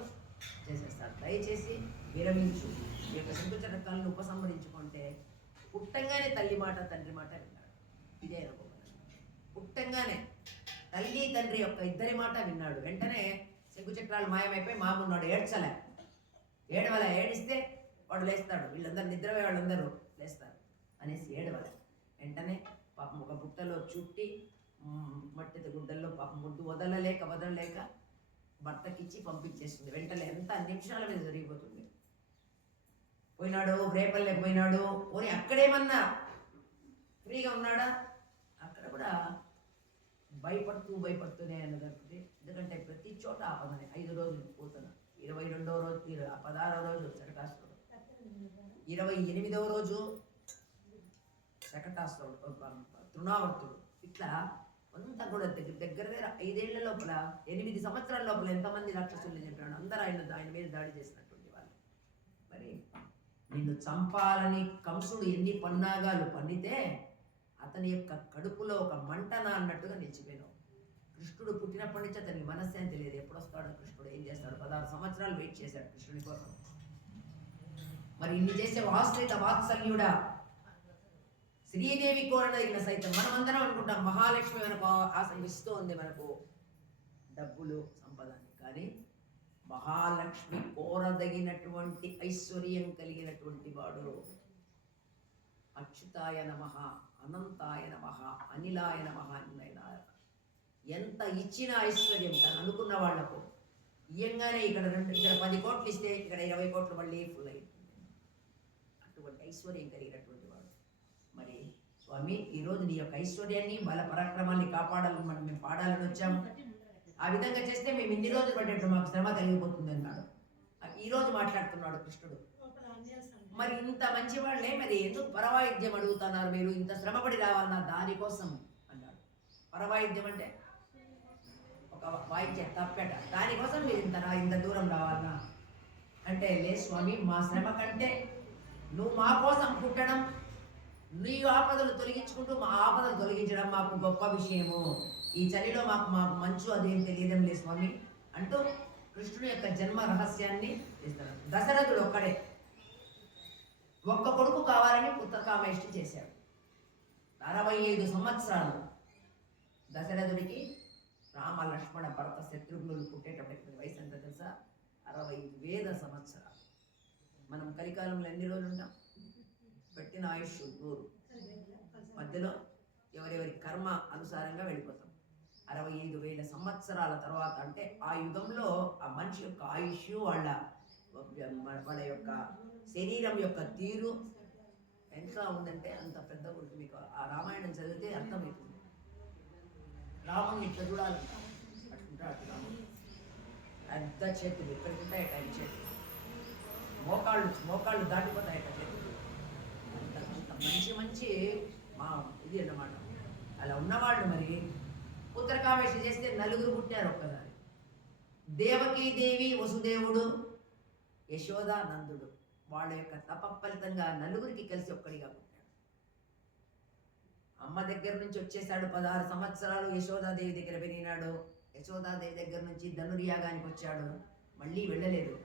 చేసేస్తాడు. దయచేసి విరమించు, ఈ యొక్క శంకు చక్రాలను ఉపసంహరించుకుంటే. పుట్టంగానే తల్లి మాట తండ్రి మాట విన్నాడు. ఇదే అనుభవం. పుట్టంగానే తల్లి తండ్రి యొక్క ఇద్దరి మాట విన్నాడు. వెంటనే శంకు చక్రాలు మాయమైపోయి మామున్నాడు. ఏడిస్తే వాడు లేస్తాడు, వీళ్ళందరూ నిద్రపోయే వాళ్ళందరూ లేస్తారు అనేసి ఏడవలే. వెంటనే పాపం ఒక బుట్టలో చుట్టి మట్టి గుడ్డల్లో పాపం ముద్దు వదలలేక భర్తకిచ్చి పంపించేస్తుంది. వెంటనే ఎంత నిమిషాల మీద జరిగిపోతుంది. పోయినాడు రేపల్లె పోయినాడు, పోనీ అక్కడేమన్నా ఫ్రీగా ఉన్నాడా? అక్కడ కూడా భయపడుతూనే ఆయన జరుగుతుంది. ఎందుకంటే ప్రతి చోట ఆపదని 5 రోజులు పోతున్నా, 22వ రోజు 16వ రోజు శకటాసురుడు, 28వ రోజు శకటాసురుడు తృణావర్తుడు. ఇట్లా అంతా కూడా దగ్గర 5 ఏళ్ల లోపల 8 సంవత్సరాల లోపల ఎంతమంది రాక్షసుల్ని చెప్పాడు. అందరూ ఆయన మీద దాడి చేసినటువంటి వాళ్ళు. మరి నిన్ను చంపాలని కంసుడు ఎన్ని పన్నాగాలు పన్నితే అతని యొక్క కడుపులో ఒక మంటన అన్నట్టుగా నిలిచిపోయినావు. కృష్ణుడు పుట్టినప్పటి నుంచి అతనికి మనశ్శాంతి లేదు. ఎప్పుడు వస్తాడు కృష్ణుడు, ఏం చేస్తాడు? 16 సంవత్సరాలు వెయిట్ చేశాడు కృష్ణుడి కోసం. మరి ఇన్ని చేసే ఆశ్రిత వాత్సల్యుడా, శ్రీదేవి కోరదగిన సైతం. మనం అందరం అనుకుంటాం మహాలక్ష్మి మనకు ఇస్తూ ఉంది, మనకు డబ్బులు సంపదని. కానీ మహాలక్ష్మి కోరదగినటువంటి ఐశ్వర్యం కలిగినటువంటి వాడు అచ్యుతాయ నమః, అనంతాయ నమః, అనిలాయ నమః అన్నైనా ఎంత ఇచ్చిన ఐశ్వర్యం తను అనుకున్న వాళ్లకు ఇయ్యంగానే ఇక్కడ 10 కోట్లు ఇస్తే ఇక్కడ 20 కోట్లు మళ్ళీ ఫుల్ అయిపోతుంది. అటువంటి ఐశ్వర్యం కలిగినటువంటి వాడు. మరి స్వామి ఈరోజు నీ యొక్క ఐశ్వర్యాన్ని బల పరాక్రమాన్ని కాపాడాలని మేము పాడాలని వచ్చాం. ఆ విధంగా చేస్తే మేము ఇన్ని రోజులు పడ్డట్టు మాకు శ్రమ కలిగిపోతుంది అన్నాడు. ఈ రోజు మాట్లాడుతున్నాడు కృష్ణుడు. మరి ఇంత మంచి వాళ్ళే మరి ఎందుకు పరవాయిద్యం అడుగుతున్నారు మీరు? ఇంత శ్రమపడి రావాలన్నా దానికోసం అన్నాడు. పరవాయిద్యం అంటే ఒక వాయిద్యం తప్పేట, దానికోసం మీరు ఇంత దూరం రావాలన్నా అంటే, లే స్వామి, మా శ్రమ కంటే నువ్వు మా కోసం పుట్టడం, నీ ఆపదలు తొలగించుకుంటూ మా ఆపదలు తొలగించడం మాకు గొప్ప విషయము. ఈ చలిలో మాకు మంచు అదేం తెలియడం లేదు స్వామి అంటూ కృష్ణుడి యొక్క జన్మ రహస్యాన్ని చేస్తాడు. దశరథుడు ఒక్కడే ఒక్క కొడుకు కావాలని పుత్రకామేష్టి చేశాడు. 65 సంవత్సరాలు దశరథుడికి రామ లక్ష్మణ భరత శత్రుఘ్నులు పుట్టేటప్పటికి వయసు ఎంత తెలుసా? 65,000 సంవత్సరాలు. మనం కలికాలంలో ఎన్ని రోజులు ఉంటాం? పెట్టిన ఆయుష్ 100. మధ్యలో ఎవరెవరి కర్మ అనుసారంగా వెళ్ళిపోతాం. 65,000 సంవత్సరాల తర్వాత అంటే ఆ యుగంలో ఆ మనిషి యొక్క ఆయుష్, వాళ్ళ యొక్క శరీరం యొక్క తీరు ఎంత ఉందంటే అంత పెద్ద ఉంటుంది. మీకు ఆ రామాయణం చదివితే అర్థమవుతుంది. రాముని ఇట్లా చూడాలంట, అట్లుంటాడు అట్లా రాముడు. పెద్ద చేతులు ఎక్కడికి ఉంటాయట ఆయన చేతులు, మోకాళ్ళు దాటిపోతాయట చేతులు. అంత మంచి మా ఇది అన్నమాట. అలా ఉన్నవాళ్ళు మరి పుత్రకామేష చేస్తే 4 పుట్టారు ఒక్కసారి. దేవకీదేవి, వసుదేవుడు, యశోద, నందుడు. వాళ్ళ యొక్క తప ఫలితంగా 4 కలిసి ఒక్కడిగా పుట్టాడు. అమ్మ దగ్గర నుంచి వచ్చేసాడు. 16 సంవత్సరాలు యశోదాదేవి దగ్గర పెరిగినాడు. యశోదాదేవి దగ్గర నుంచి ధనుర్యాగానికి వచ్చాడు. మళ్ళీ వెళ్ళలేదు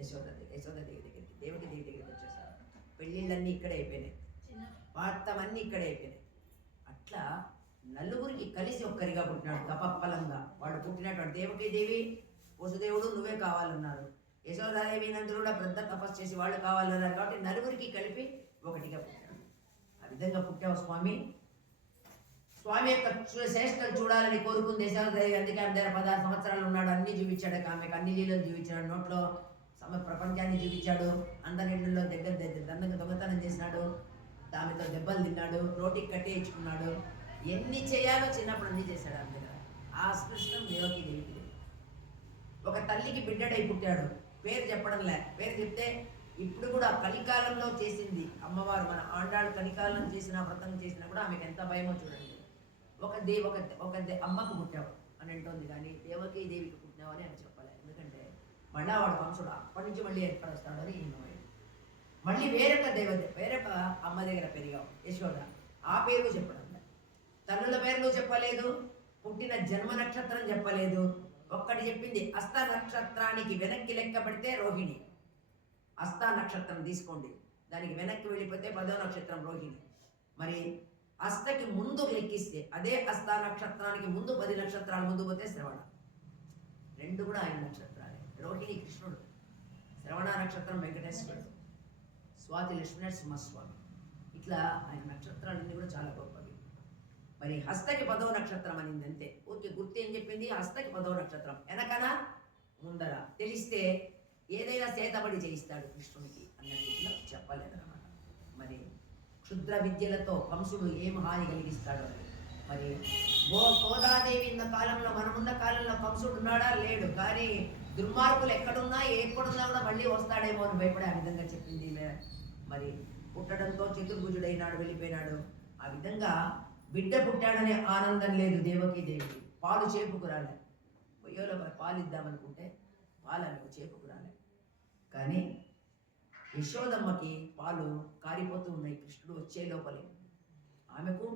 యశోదాదేవి దగ్గరికి, దేవకీదేవి దగ్గరికి వచ్చేసాడు. పెళ్ళిళ్ళన్నీ ఇక్కడే అయిపోయినాయి, వార్తవన్నీ ఇక్కడే అయిపోయినాయి. అట్లా 4 కలిసి ఒక్కరిగా పుట్టినాడు తపఫలంగా. వాడు పుట్టినటువంటి దేవకీదేవి, వసుదేవుడు నువ్వే కావాలన్నారు. యశోదాదేవి, నందుడు కూడా పెద్ద తపస్సు చేసి వాళ్ళు కావాలన్నారు. కాబట్టి 4 కలిపి ఒకటిగా పుట్టాడు. ఆ విధంగా పుట్టావు స్వామి. స్వామి యొక్క శ్రేష్టలు చూడాలని కోరుకుంది యశోదాదేవి. అందుకే ఆమె దగ్గర 16 సంవత్సరాలు ఉన్నాడు. అన్ని చూపించాడు. ఆమెకు అన్ని లీలలు చూపించాడు. నోట్లో ప్రపంచాన్ని చూపించాడు. అందరిలో దగ్గర దొంగతనం చేసినాడు. ఆమెతో దెబ్బలు తిన్నాడు. రోటికి కట్టేయించుకున్నాడు. ఎన్ని చేయాలో చిన్నప్పుడు అన్ని చేశాడు. అందులో ఆ స్పృష్టం దేవకీదేవికి. ఒక తల్లికి బిడ్డడై పుట్టాడు. పేరు చెప్పడంలే. పేరు చెప్తే ఇప్పుడు కూడా కలికాలంలో చేసింది అమ్మవారు, మన ఆండాళ్ళు కలికాలం చేసిన వ్రతం చేసినా కూడా ఆమెకు ఎంత భయమో చూడండి. ఒక అమ్మకు పుట్టావు అని అంటోంది, కానీ దేవకీదేవికి పుట్టినావు అని ఆమె చెప్పలే. ఎందుకంటే మళ్ళా వాడు వంశుడు అప్పటి నుంచి మళ్ళీ ఎక్కడ వస్తాడు అని ఈయన మళ్ళీ వేరొక అమ్మ దగ్గర పెరిగావు యశోద. ఆ పేరు చెప్పడం, తల్లుల పేర్లు చెప్పలేదు, పుట్టిన జన్మ నక్షత్రం చెప్పలేదు. ఒక్కటి చెప్పింది, హస్త నక్షత్రానికి వెనక్కి లెక్క పెడితే రోహిణి. హస్త నక్షత్రం తీసుకోండి, దానికి వెనక్కి వెళ్ళిపోతే 10వ నక్షత్రం రోహిణి. మరి హస్తకి ముందు లెక్కిస్తే అదే హస్త నక్షత్రానికి ముందు 10 నక్షత్రాల ముందు పోతే శ్రవణ. 2 కూడా ఆయన నక్షత్రాలే. రోహిణి కృష్ణుడు, శ్రవణ నక్షత్రం వెంకటేశ్వరుడు, స్వాతి లక్ష్మీనరసింహస్వామి. ఇట్లా ఆయన నక్షత్రాలన్నీ కూడా చాలా గొప్పవి. మరి హస్తకి 10వ నక్షత్రం అనింది అంతే. ఊరికి గుర్తు ఏం చెప్పింది? హస్తకి 10వ నక్షత్రం. వెనకన ముందర తెలిస్తే ఏదైనా చేతబడి చేయిస్తాడు కృష్ణునికి అన్నట్టులో చెప్పలేదన్నమాట. మరి క్షుద్ర విద్యలతో కంసుడు ఏం హాని కలిగిస్తాడు అని. మరి గోదాదేవి ఉన్న కాలంలో, మనమున్న కాలంలో కంసుడు ఉన్నాడా? లేడు. కానీ దుర్మార్గులు ఎక్కడున్నా ఎక్కడున్నా కూడా మళ్ళీ వస్తాడేమో అని భయపడే ఆ విధంగా చెప్పింది. మరి పుట్టడంతో చతుర్భుజుడైనాడు, వెళ్ళిపోయినాడు. ఆ విధంగా బిడ్డ పుట్టాడనే ఆనందం లేదు దేవకీదేవికి. పాలు చేపుకు రాలే. పొయ్యోలో పాలు ఇద్దామనుకుంటే పాలు ఆమెకు చేపుకు రాలే. కానీ యశోదమ్మకి పాలు కారిపోతూ ఉన్నాయి కృష్ణుడు వచ్చే లోపలే. ఆమెకు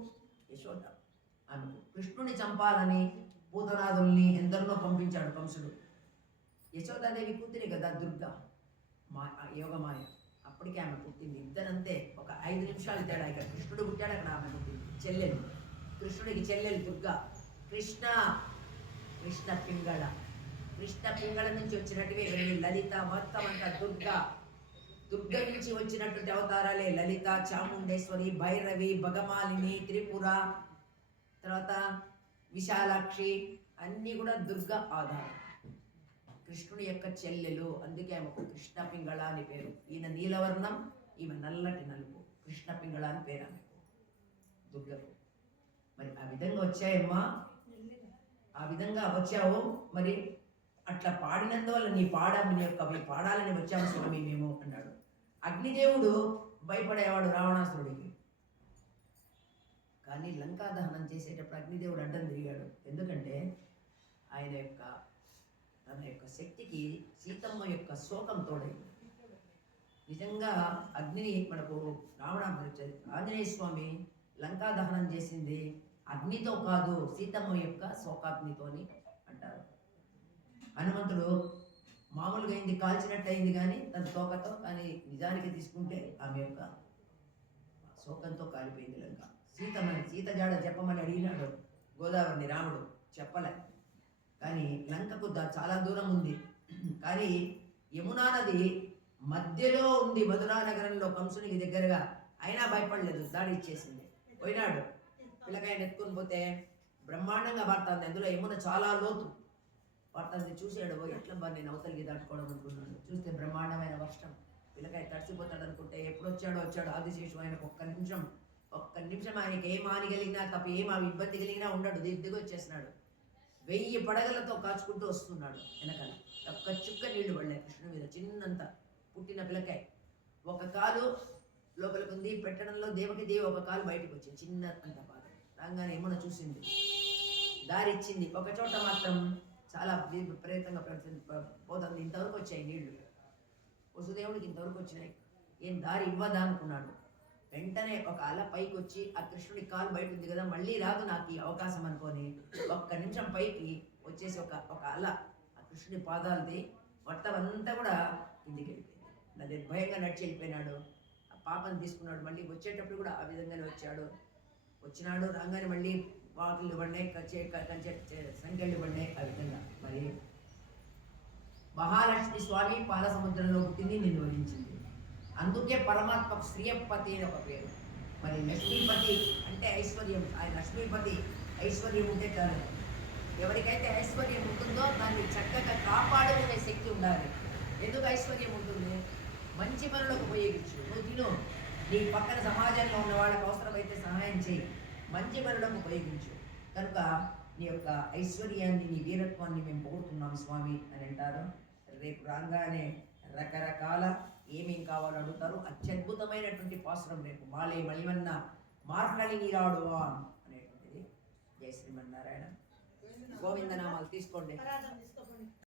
కృష్ణుని చంపాలని పూతనాదుల్ని ఎందరినో పంపించాడు కంసుడు. యశోదాదేవి కూతురే కదా దుర్గా, యోగమాయ. అప్పటికే ఆమె పుట్టింది. ఇద్దరంతే, ఒక 5 నిమిషాలు తేడా. ఇక్కడ కృష్ణుడు పుట్టాడు, అక్కడ ఆమె పుట్టింది, చెల్లెలు. కృష్ణుడికి చెల్లెలు దుర్గా. కృష్ణ పింగళ నుంచి వచ్చినట్టువే లలిత, మొత్తం అంతా దుర్గ నుంచి వచ్చినటువంటి అవతారాలే లలిత, చాముండేశ్వరి, భైరవి, భగమాలిని, త్రిపుర, తర్వాత విశాలాక్షి, అన్నీ కూడా దుర్గ ఆధారం. కృష్ణుడి యొక్క చెల్లెలు, అందుకే ఆమెకు కృష్ణ పింగళ అని పేరు. ఈయన నీలవర్ణం, ఈమె నల్లటి నలుపు. కృష్ణ పింగళ అని పేరు ఆమెకు. దుర్గకు. మరి ఆ విధంగా వచ్చాయమ్మా, ఆ విధంగా వచ్చావు. మరి అట్లా పాడినందువల్ల నీ యొక్క పాడాలని వచ్చాము స్వామి మేము అన్నాడు. అగ్నిదేవుడు భయపడేవాడు రావణాసురుడికి. కానీ లంకా దహనం చేసేటప్పుడు అగ్నిదేవుడు అడ్డం తిరిగాడు. ఎందుకంటే ఆయన యొక్క తన యొక్క శక్తికి సీతమ్మ యొక్క శోకం తోడైంది. నిజంగా అగ్నిని మనకు ఆంజనేయ స్వామి లంకా దహనం చేసింది అగ్నితో కాదు, సీతమ్మ యొక్క శోకాగ్నితోని అంటారు. హనుమంతుడు మామూలుగా అయింది, కాల్చినట్టు అయింది కానీ తన తోకతో, కానీ నిజానికి తీసుకుంటే ఆమె యొక్క శోకంతో కాలిపోయింది లంక. సీత జాడ చెప్పమని అడిగినాడు గోదావరిని రాముడు, చెప్పలే. కానీ లంకకు చాలా దూరం ఉంది. కానీ యమునా నది మధ్యలో ఉంది, మధురా నగరంలో కంసునికి దగ్గరగా. అయినా భయపడలేదు, దాడి ఇచ్చేసింది. పోయినాడు పిల్లకాయని ఎత్తుకొని పోతే బ్రహ్మాండంగా పడుతుంది. అందులో యమున చాలా లోతు పడుతుంది. చూసాడు, ఎట్లా నేను అవతలికి దాటుకోవడం అనుకున్నాడు. చూస్తే బ్రహ్మాండమైన వర్షం. పిల్లకాయ తడిసిపోతాడు అనుకుంటే ఎప్పుడు వచ్చాడు ఆదిశేషు. ఆయనకు ఒక్క నిమిషం ఆయనకి ఏం హాని కలిగినా తప్ప ఏం ఇబ్బంది కలిగినా ఉండడు, దిగ్గు వచ్చేసినాడు. 1000 పడగలతో కాచుకుంటూ వస్తున్నాడు వెనకాల. ఒక్క చుక్క నీళ్లు పడలే కృష్ణుడి మీద. చిన్నంత పుట్టిన పిల్లకాయ, ఒక కాలు లోపలికి ఉంది. పెట్టడంలో దేవి ఒక కాలు బయటకు వచ్చింది, చిన్న అంత బాధ. రాగానే ఏమన్నా చూసింది, దారి ఇచ్చింది. ఒక చోట మాత్రం చాలా విపరీతంగా పోతుంది. ఇంతవరకు వచ్చాయి నీళ్లు. వసుదేవుడికి ఇంతవరకు వచ్చినాయి, ఏం దారి ఇవ్వదా అనుకున్నాడు. వెంటనే ఒక అల పైకి వచ్చి ఆ కృష్ణుడి కాలు బయట ఉంది కదా, మళ్ళీ రాదు నాకు ఈ అవకాశం అనుకొని ఒక్క నిమిషం పైకి వచ్చేసి ఒక అల ఆ కృష్ణుడి పాదాలది మొత్తం అంతా కూడా కిందికి వెళ్ళిపోయింది. నిర్భయంగా నడిచి వెళ్ళిపోయినాడు. ఆ పాపను తీసుకున్నాడు. మళ్ళీ వచ్చేటప్పుడు కూడా ఆ విధంగానే వచ్చినాడు. రాగానే మళ్ళీ వాకిళ్ళు పడినాయి, సంఖ్యలు పడినాయి. ఆ విధంగా మరి మహాలక్ష్మి స్వామి పాల సముద్రంలో పుట్టింది, నిన్ను వరించింది. అందుకే పరమాత్మకు శ్రీయపతి అని ఒక పేరు. మరి లక్ష్మీపతి అంటే ఐశ్వర్యం. ఆయన లక్ష్మీపతి, ఐశ్వర్యం ఉంటే చాలు. ఎవరికైతే ఐశ్వర్యం ఉంటుందో దాన్ని చక్కగా కాపాడుకునే శక్తి ఉండాలి. ఎందుకు ఐశ్వర్యం ఉంటుంది? మంచి పనులకు ఉపయోగించు. నువ్వు తిను, నీ పక్కన సమాజంలో ఉన్న వాళ్ళకి అవసరమైతే సహాయం చేయి, మంచి పనులకు ఉపయోగించు. కనుక నీ యొక్క ఐశ్వర్యాన్ని, నీ వీరత్వాన్ని మేము పొగుడుతున్నాం స్వామి అని అంటారు. రేపు రాగానే రకరకాల ఏమేం కావాలో అడుగుతారు. అత్యద్భుతమైనటువంటి పాసురం రేపు మాలే మలిమన్న మార్హళి నీరాడువా అనేటువంటిది. జయ శ్రీమన్నారాయణ. గోవిందనామాలు తీసుకోండి.